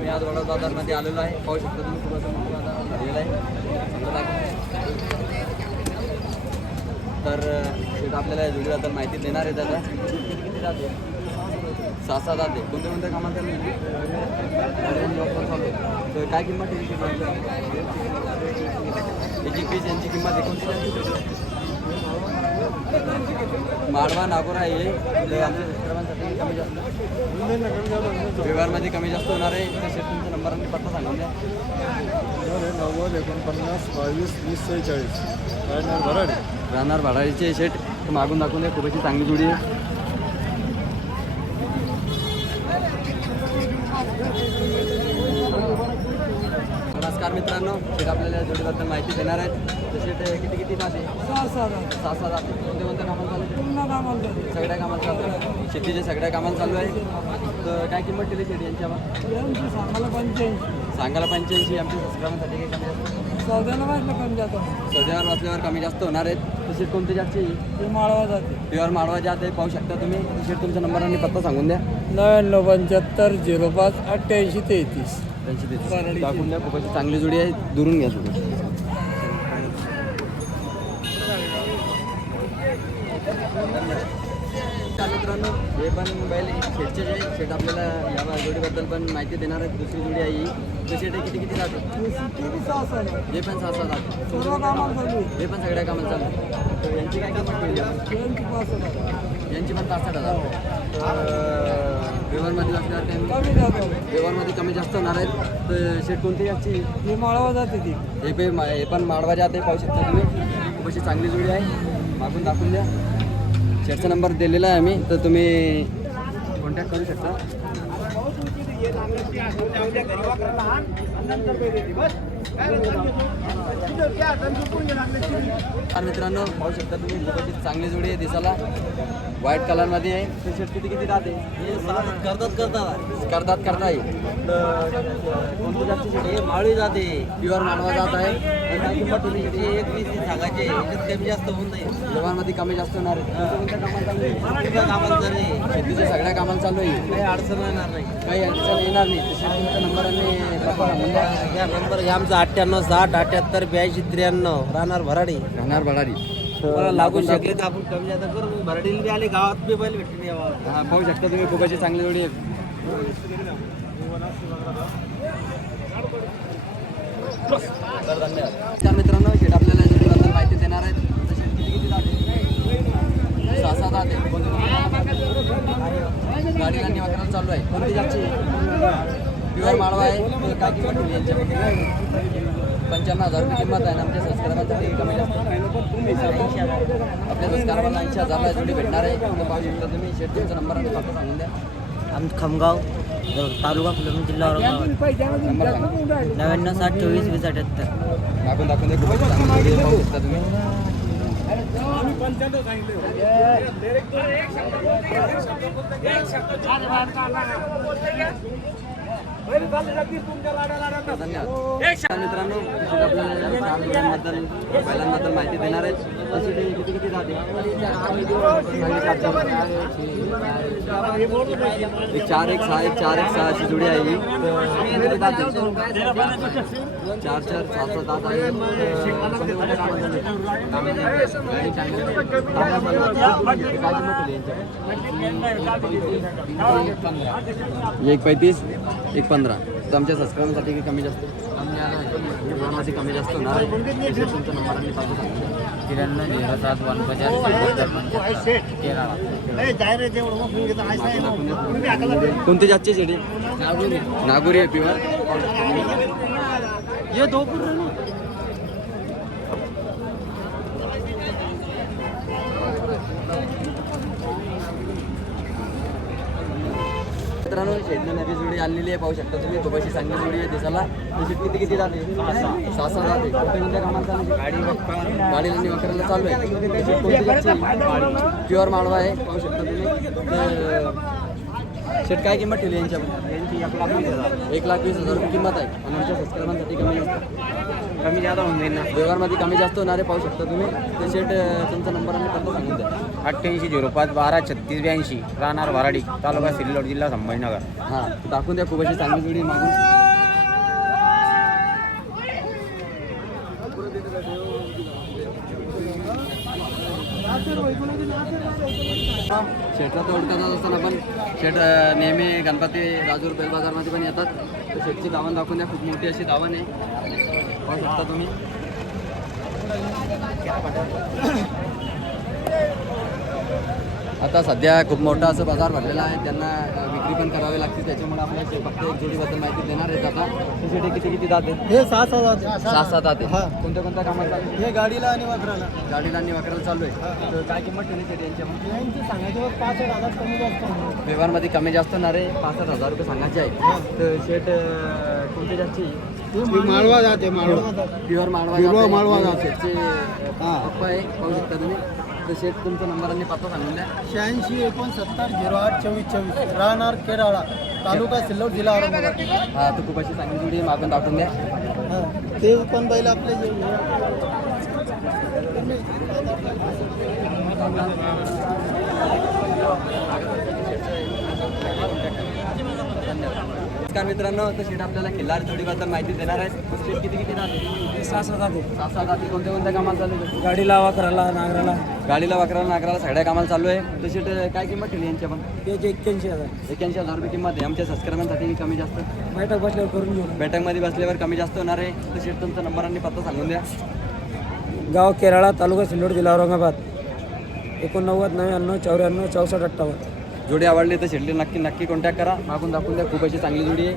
मी आज वडा बाजारमध्ये आलेलो आहे. पाहू शकता तुम्ही खूप असं मोठं आता भरलेलं आहे. तर शेट आपल्याला जुडी तर माहिती देणार आहे दादा. किती जाते सहा सहा जाते कोणत्या कोणत्या कामात तर काय किंमत आहे याची पीस यांची किंमत एकोणतीस माडवा नागोरा आहे हे आमच्या कमी जास्त. व्यवहारमध्ये कमी जास्त होणार आहे. शेट तुमचा नंबर आणि पत्ता सांगून द्या. नव्वद एकोणपन्नास बावीस वीस सेहेचाळीस. राहणार भराडे. राहणार भाडाळीचे शेट तर मागून दाखवून द्या. खूप अशी चांगली जोडी आहे. नमस्कार मित्रांनो. शेट आपल्याला जोडीबद्दल माहिती देणार आहेत. तर शेट किती किती जाते? सहा सहा हजार. सहा सहा जाते. कोणत्या कोणत्या कामाला चालू आहे? पुन्हा कामाला जाते. सगळ्या कामाला चालू आहे शेतीच्या सगळ्या कामाला चालू आहे तर काय किंमत दिली शेट यांची आम्हाला यांची सांगायला पंच्याऐंशी. सांगायला पंच्याऐंशी. आमच्या काही कमी जास्त? चौदाला वाजलं कमी जातो. सध्यावर वाचल्यावर कमी जास्त होणार आहेत. तसेच कोणते जास्तचे ते माळवा जाते प्युअर माळवा जात आहे. पाहू शकता तुम्ही. तसेच तुमचा नंबर आणि पत्ता सांगून द्या. नव्याण्णव पंच्याहत्तर झिरो पाच अठ्ठ्याऐंशी तेहतीस. त्यांची. दाखवून द्या. खूप अशी चांगली जोडी आहे. दुरून घ्या तुम्ही तर मित्रांनो हे पण बैल शेटचे जे शेट आपल्याला या जोडीबद्दल पण माहिती देणार आहेत दुसरी जोडी आहे दुसरी किती किती जाते हे पण सहा सहा हे पण सगळ्या कामात चालू यांची काय किंमत ठेवली आपण? यांची पण पासष्ट हजार. व्यवहारमध्ये असल्यावर काही कमी? व्यवहारमध्ये कमी जास्त होणार आहेत. तर शेट कोणती याची? हे माळवा जाते ती हे पे मा- हे पण माळवा जाते पाहू शकता तुम्ही. खूप अशी चांगली जोडी आहे. मागून दाखवून द्या. शेटचा नंबर दिलेला आहे आम्ही. तर तुम्ही कॉन्टॅक्ट करू शकता. लहान नंतर दिवस तर मित्रांनो पाहू शकता तुम्ही अशी चांगली जोडी आहे दिसायला. व्हाईट कलरमध्ये आहे. ते शर्ट किती किती राहते करतात करतात करतात करता येईल. माळी जाते प्युअर माळवा जात आहे? एक वीस सांगायचे कमी जास्त होऊन जाईल. व्यवहारमध्ये कमी जास्त होणार शेतीच्या सगळ्या कामाला चालू आहे. काही अडचण येणार नाही. काही अडचण येणार नाही. तसे तुमचा नंबर आणि नंबर घ्या आमचा. अठ्ठ्याण्णव साठ अठ्याहत्तर ब्याऐंशी त्र्याण्णव. राहणार भराडी. राहणार मला लागू शकले तर आपण कमी जास्त करू. भराडीला बी आले गावात बी बैल यावा हा पाहू शकता तुम्ही खूप अशी चांगली जोडी आहे तर मित्रांनो शेट आपल्याला जोडीबद्दल माहिती देणार आहेत. तर शेट किती किती जाते सहा सात जाते गाडीला निवाकराला चालू आहे. कोणती जागची प्युअर माळवा आहे. पंच्याण्णव हजार रुपये किंमत आहे आमच्या सबस्क्रायबांसाठी कमी आपल्या सबस्क्रायबांना ऐंशी हजारला जोडी भेटणार आहे. तर पाहू शकता तुम्ही. नंबर आणि पत्ता सांगून द्या. आम खमगाव तालुका फुलंब्री जिल्हा औरंगाबाद. नव्याण्णव साठ चोवीस वीस अठ्याहत्तर. दाखवून दाखवून दे पाहू शकता तुम्ही. मित्रांनो तसेच आपल्याला या चार जोड्यांबद्दल बैलांबद्दल माहिती देणार आहेत तशी ते किती किती जाते एक चार एक सहा एक चार एक सहा अशी जोडी आहे ही तर किती जाते चार चार सात सात आठ आहे कोणत्या कोणत्या कामामध्ये? गाडी चांगली आहे. चांगला बनवा. काय किंमत ठेवली यांची? एक पैतीस एक पंधरा तर आमच्या सबस्क्रायबरसाठी काही कमी जास्त? कमी जास्त होणार पाठवू शकता. झिरो सात वन पचास तेरा. कोणते जातची शेडी नागोरी. आहे प्युअर ये मित्रांनो शेतनं नवी जोडी आणलेली आहे पाहू शकता तुम्ही. खूप अशी चांगली जोडी आहे दिसायला. तशी किती किती जाते? सहा सहा. जाते. कोणत्या कोणत्या कामाला चालू आहे? गाडीला निवाकरायला चालू आहे. प्युअर माळवा आहे पाहू शकता तुम्ही. शेट काय किंमत ठेवली यांच्या यांची एक लाख वीस हजार. एक लाख वीस हजार रुपये किंमत आहे. आणि आमच्या सबस्क्रायबांसाठी कमी जास्त. कमी जादा होऊन जाईल ना. व्यवहारमध्ये कमी जास्त होणारे पाहू शकता तुम्ही. ते शेट तुमचा नंबर आणि पत्ता सांगून द्या. अठ्ठ्याऐंशी झिरो पाच बारा छत्तीस ब्याऐंशी राहणार वराडी तालुका सिल्लोड जिल्हा संभाजीनगर. हां दाखवून द्या खूप अशी चांगली जोडी मागून. शेटला तर ओळखत असताना पण शेट नेहमी गणपती राजूर बेल बाजारमध्ये पण येतात. तर शेटची दावण दाखवून द्या खूप मोठी अशी दावण आहे पाहू शकता तुम्ही. आता सध्या खूप मोठा असं बाजार भरलेला आहे. त्यांना विक्री पण करावी लागते. त्याच्यामुळे आपल्याला फक्त एक जोडीबद्दल माहिती देणार आहेत आता. त्यासाठी किती किती जाते हे सहा सहा सहा सात जाते हा. कोणत्या कोणत्या कामात? हे गाडीला आणि वगैरेला गाडीला आणि वगैरे चालू आहे. तर काय किंमत ठेवली शेती यांच्यामध्ये? यांची सांगायचं पाच एक हजार कमी जास्त व्यवहारमध्ये कमी जास्त होणार आहे पाच हजार रुपये सांगायचे आहे तर शेट कोणते जास्ती माळवा जाते माळवा प्युअर माळवा आहे. माळवा जात हा. पप्पा आहे पाहू शकता तुम्ही तर शेट तुमचा नंबर आणि पत्ता सांगून द्या शहाऐंशी एकोणसत्तर झिरो आठ चोवीस चोवीस राहणार केराळा तालुका सिल्लोड जिल्हा औरंगाबाद हा तर खूप अशी चांगली जोडी मागून दाखवून द्या हा. ते पण बैल आपले जे नमस्कार मित्रांनो तर शेट आपल्याला खिल्लार जोडीबद्दल माहिती देणार आहे किती किती राहते? सहा सहा जाते. सहा सात राहते कोणत्या कोणत्या कामाला चालू आहे? गाडीला वाकराला नागराला गाडीला वाकराला नागराला सगळ्या कामाला चालू आहे. तर शेट काय किंमत ठेवली यांच्या पण त्याचे एक्क्याऐंशी हजार. एक्याऐंशी हजार रुपये किंमत आहे. आमच्या सबस्क्रायबांसाठी कमी जास्त. बैठक बसल्यावर करून घेऊ. बॅटकमध्ये बसल्यावर कमी जास्त होणार आहे. तर शेट तुमचा नंबर आणि पत्ता सांगून द्या. गाव केराळा तालुका सिल्लोड जिल्हा औरंगाबाद. एकोणनव्वद नव्याण्णव चौऱ्याण्णव चौसष्ट अठ्ठावन्न. जोडी आवडली तर शेडली नक्की नक्की कॉन्टॅक्ट करा. मागून दाखवून द्या खूप अशी चांगली जोडी आहे.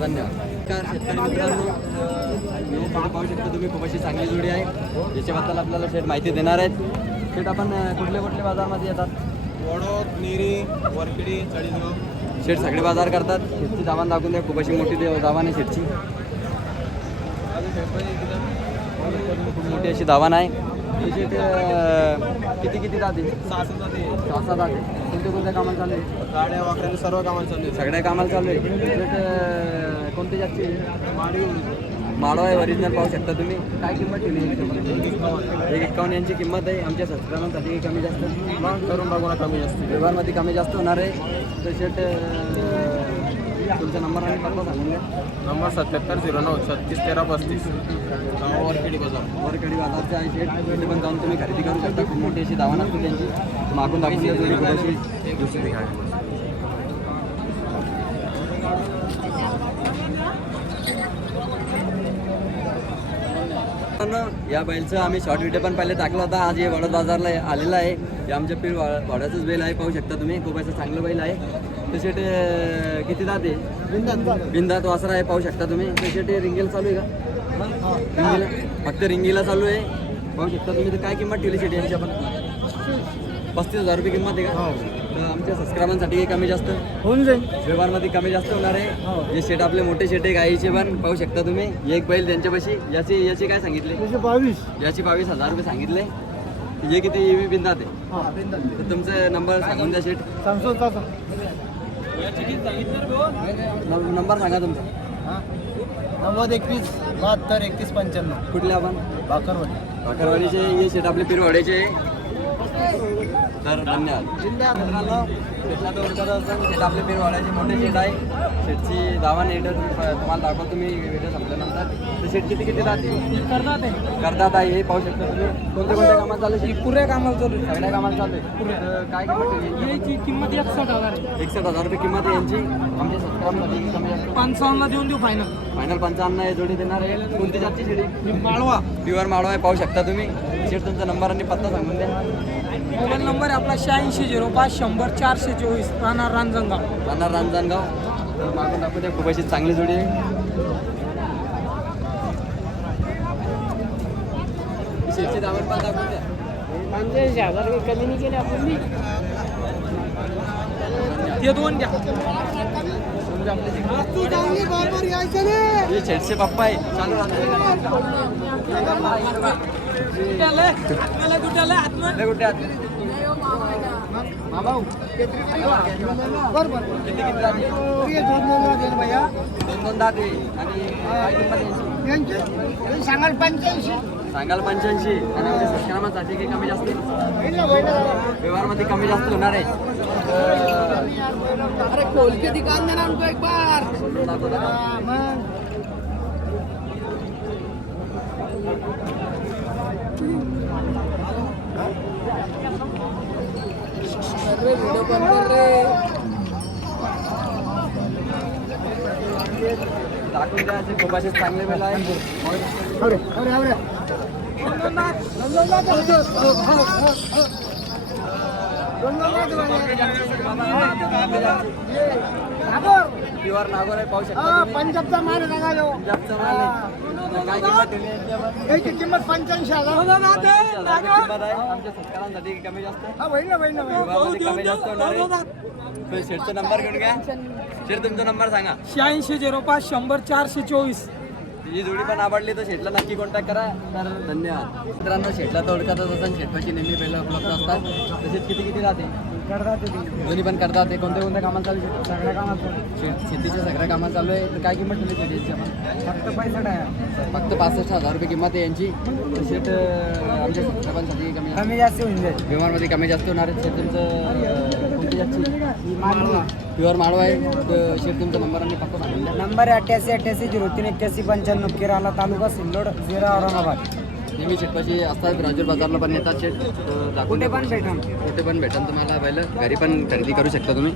धन्यवाद शेतकरी मित्रांनो. पाहू शकता तुम्ही खूप अशी चांगली जोडी आहे. याच्याबद्दल आपल्याला शेट माहिती देणार आहेत. शेट आपण कुठल्या कुठल्या बाजारमध्ये येतात? वडोद निरी वरकिडी चाळीसगाव. शेट सगळे बाजार करतात. शेटची दावान दाखवून द्या. खूप अशी मोठी देव- दावान आहे शेटची खूप मोठी अशी दावान आहे. अं, किती किती जाते सहा सात जाते सहा सात जाते कोणत्या कोणत्या कामाला चालू आहे? गाड्या वाकड्या सर्व कामाला चालू आहे. सगळ्या कामाला चालू आहे. कोणती जास्ती माडी माळवा आहे ओरिजिनल पाहू शकता तुम्ही. काय किंमत ठेवली? एक एकावन्न यांची किंमत आहे. आमच्या सबस्क्रायबांसाठी कमी जास्त. मग करून बघू ना कमी जास्त. व्यवहारमध्ये कमी जास्त होणार आहे. अं, तुमचा नंबर आणि पत्ता सांगून द्या नंबर सत्याहत्तर झिरो नऊ छत्तीस तेरा पस्तीस. गाव वरकिडी बाजार. वरकडी बाजारचे आहे शेट. तिथे पण जाऊन तुम्ही खरेदी करू शकता. खूप मोठी अशी दावा असते त्यांची. मागून दाखवून थोडीशी दुसरी या बैलचं आम्ही शॉर्ट व्हिडिओ पण पहिले टाकला होता. आज हे वडोद बाजारला आलेला आहे. हे आमच्या पीठ वाड्याचंच बैल आहे पाहू शकता तुम्ही. खूप असं चांगलं बैल आहे. तर शेट किती जाते बिंदात वासरा आहे पाहू शकता तुम्ही. तर रिंगेल रिंगेला चालू आहे का? रिंगीला? फक्त रिंगीला चालू आहे. पाहू शकता तुम्ही. तर काय किंमत ठेवली शेटी यांची आपण? पस्तीस हजार रुपये किंमत आहे का? तर आमच्या सबस्क्रायबांसाठी काही कमी जास्त? होऊन जाईल. व्यवहारमध्ये कमी जास्त होणार आहे? जे शेट आपले मोठे शेट आहे गाईचे पण पाहू शकता तुम्ही. एक बैल त्यांच्यापाशी. याची याची काय सांगितले? बावीस. याची बावीस हजार रुपये सांगितले. हे किती एवी बिंदात आहे? तर तुमचा नंबर सांगून द्या शेट? नंबर सांगा तुमचा. नव्वद एकवीस बहात्तर एकतीस पंच्याण्णव. कुठले आपण? बाकरवाडी भाकरवाडीचे हे शेट आपले पिरवाड्याचे तर धन्यवाद. मित्रांनो शेटला तर ओळखत असाल. शेट आपले पिरवाड्याचे मोठे शेट आहे. शेटची दावा नेट तुम्हाला दाखवतो तुम्ही व्हिडिओ संपल्यानंतर. तर शेट किती किती राहते करतात करतात आहे हे पाहू शकता तुम्ही. कोणत्या कोणत्या कामात चालू आहे शेट? पुऱ्या कामाला चालू आहे. सगळ्या कामाला चालू आहे तर काय किंमत आहे यांची? याची किंमत एकसष्ट हजार आहे. एकसष्ट हजार रुपये किंमत आहे यांची. आमच्या सबस्क्राईबमध्ये कमी जास्त पंचावन्नला देऊन देऊ फायनल फायनल पंचावन्न हे जोडी देणार आहे. कोणती जातची शेडी? माळवा. प्युअर माळवा आहे पाहू शकता तुम्ही. शेट तुमचा नंबर आणि पत्ता सांगून द्या. मोबाईल नंबर आहे आपला शहाऐंशी झिरो पाच शंभर चारशे चोवीस. राहणार रांजणगाव. राहणार रांजणगाव. तर मागून दाखवू द्या खूप अशी चांगली जोडी आहे. ही पण द्या कमी नाही केले आपण ते दोन घ्या. पप्पा आहे दोन दोन दहा आणि? सांगाल पंच्याऐंशी सांगाल पंच्याऐंशी आणि काही कमी जास्त व्यवहारमध्ये कमी जास्त होणार आहे अरे खोल के दुकान देना उनको एक बार। दाखवून द्या असे खूप असे चांगले वेळ आहे प्युअर नागोर आहे पाहू शकता. पंजाबचा माल पंजाबचा माल आहे. काय किंमत? याची पंच्याऐंशी हजार. आहे. आमच्या सबस्क्रायबरांसाठी कमी जास्त. हा. व्यवहारमध्ये कमी जास्त होणार नंबर घेऊन घ्या. तुमचा नंबर सांगा. शहाऐंशी झिरो पाच शंभर चारशे चोवीस. ही जोडी पण आवडली तर शेटला नक्की कॉन्टॅक्ट करा. तर धन्यवाद. मित्रांनो शेटला ओळखतच असं शेटपाशी नेहमी पहिला उपलब्ध असतात. तसेच किती किती राहते? दोन्ही पण करतात. ते कोणत्या कोणत्या कामाला चालू आहे? सगळ्या कामात शेत शेतीच्या सगळ्या कामाला चालू आहे. तर काय किंमत ठेवली शेतीची आपण? फक्त पैसा आहे फक्त पासष्ट हजार रुपये किंमत आहे यांची. तर शेट आमच्या सबस्क्रायबांसाठी कमी कमी जास्त होऊन जाईल. व्यवहारमध्ये कमी जास्त होणार आहे शेट प्युअर माळवा आहे. शेट तुमचा नंबर आणि पत्ता नंबर आहे अठ्ठ्याऐंशी अठ्ठ्याऐंशी झिरो तीन एक्क्याऐंशी पंच्याण्णव किराला तालुका सिल्लोड जिरा औरंगाबाद. नेहमी शेटपाशी असतात राजूर बाजारला पण येतात शेट दाखवून कुठे. पण भेटा कुठे पण भेटेल तुम्हाला बैल घरी पण खरेदी करू शकता तुम्ही.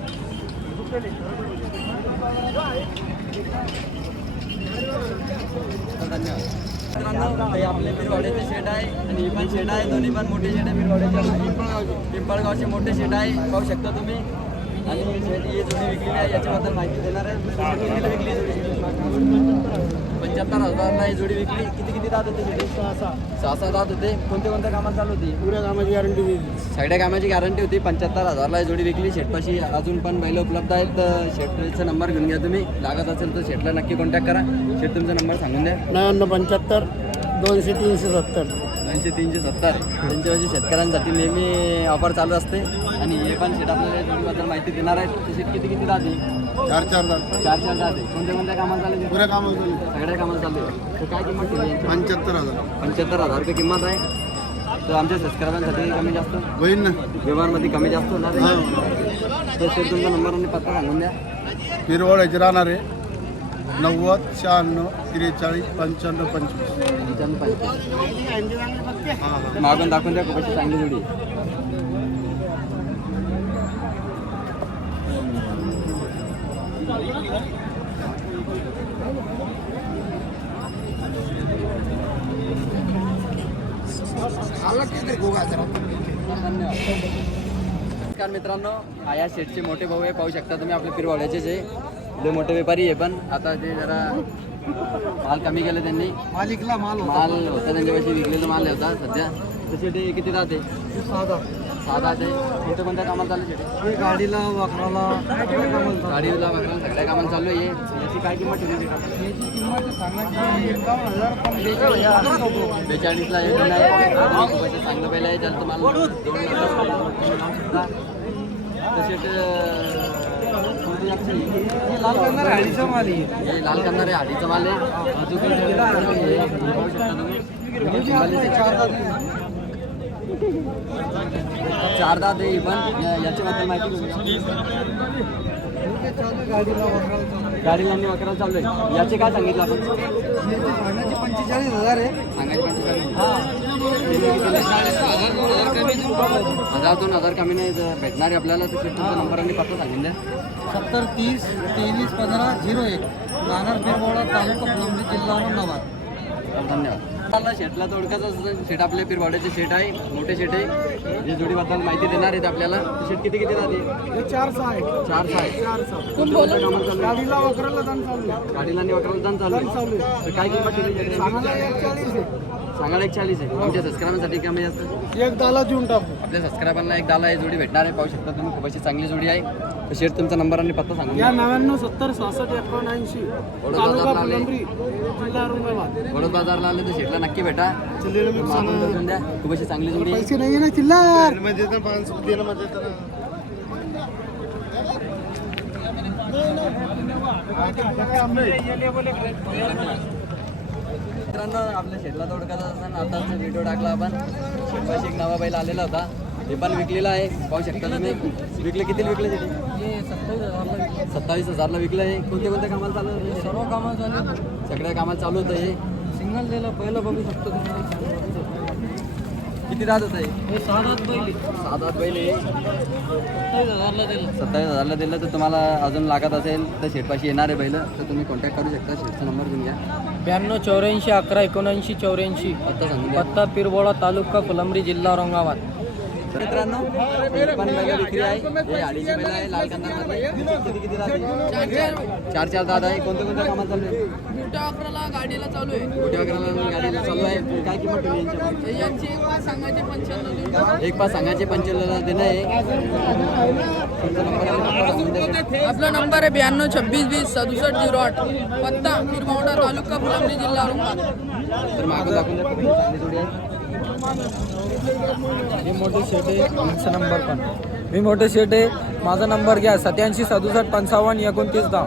धन्यवाद. मित्रांनो आपले पिरवाड्याचे शेड आहे आणि ही पण शेड आहे. दोन्ही पण मोठे शेड आहे पिरवाड्याचे पिंपळगाव पिंपळगावचे मोठे शेड आहे. पाहू शकता तुम्ही. आणि शेड ही विकलेली आहे याच्याबद्दल माहिती देणार आहे. विकली पंच्याहत्तर हजारला ही जोडी विकली. किती किती दात होते सहा सहा. दात होते. कोणत्या कोणत्या कामात चालू होती? पुऱ्या कामाची गॅरंटी दिली सगळ्या कामाची गॅरंटी होती. पंच्याहत्तर हजारला ही जोडी विकली. शेटपाशी अजून पण बैल उपलब्ध आहेत. तर शेटचा नंबर घेऊन घ्या तुम्ही. लागत असेल तर शेटला नक्की कॉन्टॅक्ट करा. शेट तुमचा नंबर सांगून द्या. नव्याण्णव पंच्याहत्तर दोनशे तीनशे सत्तर. दोनशे तीनशे सत्तर त्यांच्यावरची शेतकऱ्यांसाठी नेहमी ऑफर चालू असते. आणि हे पण शेट आपल्याला जोडीबद्दल माहिती देणार आहेत. ते शेट किती किती राहते चार चार तास चार चार राहते कोणत्या कोणत्या कामाला चालू आहे? पुऱ्या कामाची सगळ्या कामाला चालू आहे. तर काय किंमत ठेवली यांची? पंच्याहत्तर हजार. पंच्याहत्तर हजार रुपये किंमत आहे. तर आमच्या सबस्क्रायबांसाठी कमी जास्त? होईल ना. व्यवहारमध्ये कमी जास्त होणार? आहे तर शेट तुमचा नंबर आणि पत्ता सांगून द्या. हिरवळ्याचे राहणार आहे. नव्वद शहाण्णव त्रेचाळीस पंच्याण्णव पंचवीस मागून दाखवून द्या कशी चांगली जोडी आहे. नमस्कार मित्रांनो आया या शेटचे मोठे भाऊ आहे पाहू शकता तुम्ही आपले पिरवाड्याचेच जे लय मोठे व्यापारी आहे पण आता ते जरा माल कमी केलं त्यांनी. मालिकला माल माल होता त्यांच्यापाशी विकलेला माल होता. सध्या तसे ते किती राहते? साधा. साधा ते. कोणत्या कोणत्या कामाला चालू आहे गाडीला वाकराला गाडीला वगैरे सगळ्या कामाला चालू आहे. याची काय किंमत ठेवली बेचाळीसला एक असे चांगलं पहिलं आहे ज्याला तुम्हाला दोन तसे कोणती जातची? हाडीचा माल हे लाल करणारे हाडीचा माल आहे अजून हे चार दात आहे ही पण याच्याबद्दल माहिती गाडीला चालू आहे. याचे काय सांगितलं आपण? पंचेचाळीस हजार आहे. सांगायचे पंचेचाळीस. हजार दोन हजार कमी नाही जर भेटणार आहे आपल्याला तर तुमचा नंबर आणि पत्ता सांगून द्या. सत्तर तीस तेवीस पंधरा झिरो एक. राहणार पिरवडा तालुका फुलंब्री जिल्हा औरंगाबाद धन्यवाद. मला शेटला तोडकाचं शेट आपले पिरवाड्याचे शेट आहे मोठे शेट आहे जे जोडीबद्दल माहिती देणार आहेत आपल्याला. ते शेट किती किती राहते? हे चार सहा आहे चार सहा आहे चार सहा? गाडीला वगैरेला जाण चालू आहे. गाडीला आणि वगैरे जाऊन चालू तर काय किंमत? सांगायला एक चाळीस आहे. आमच्या सबस्क्रायबरसाठी कमी जास्त? एक दाला देऊन टाकू. आपल्या सबस्क्रायबरला एक दाला ही जोडी भेटणार आहे. पाहू शकता तुम्ही खूप अशी चांगली जोडी आहे. तर शेठ तुमचा नंबर आणि पत्ता सांगा. या नव्याण्णव सत्तर सहासष्ट एकावन्न ऐंशी. तालुका फुलंब्री जिल्हा औरंगाबाद. वडोद बाजारला आले तर शेठला नक्की भेटा. मागून द्या. खूप अशी चांगली जोडी आहे. पैसे नाही ना चिल्लर मित्रांनो आपल्या शेटला तोड करत असताना आताच व्हिडिओ टाकला आपण. शेटपाशी एक नवा बैल आलेला होता. ते पण विकलेला आहे. पाहू शकता तुम्ही. विकले किती विकले शेटी सत्तावीस हजारला विकलं. आहे कोणत्या कोणत्या कामाला चालू आहे सर्व कामात झाले सगळ्या कामाला चालू होतं हे. सिंगल दिलं पहिलं बघू शकतो तुम्ही. किती राहत होतं? हे सहा दात बैल सात आठ बैल आहे. सत्तावीस हजारला दिलं. सत्तावीस हजारला दिलं तर तुम्हाला अजून लागत असेल तर शेटपाशी येणार आहे बैल तर तुम्ही कॉन्टॅक्ट करू शकता. शेटचा नंबर घेऊन घ्या. ब्याण्णव चौऱ्याऐंशी अकरा एकोणऐंशी चौऱ्याऐंशी. पत्ता सांगून द्या पत्ता पिरबोळा तालुका फुलंब्री जिल्हा औरंगाबाद. मित्रांनो पण बैल विक्री आहे. हे अडीचशे बैल आहे लाल कंदारमध्ये किती किती राहते चार चार दादा आहे. कोणत्या कोणत्या कामात चालू आहे? मोठ्या अकराला गाडीला चालू आहे. मोठ्या अकराला गाडीला चालू आहे. काय किंमत ठेवली? तर यांची एक पाच सांगायचे पंच्याण्णव एक पाच सांगायचे पंचवीसला देणं आहे. आपला नंबर आहे ब्याण्णव छब्बीस वीस सदुसष्ट झिरो आठ. पत्ता पिरमावडा तालुका फुलंब्री जिल्हा औरंगाबाद. तर मागून दाखवून मी मोठे शेट आहे आमचा नंबर पण. मी मोठे शेट आहे माझा नंबर घ्या सत्याऐंशी सदुसष्ट पंचावन्न एकोणतीस दहा.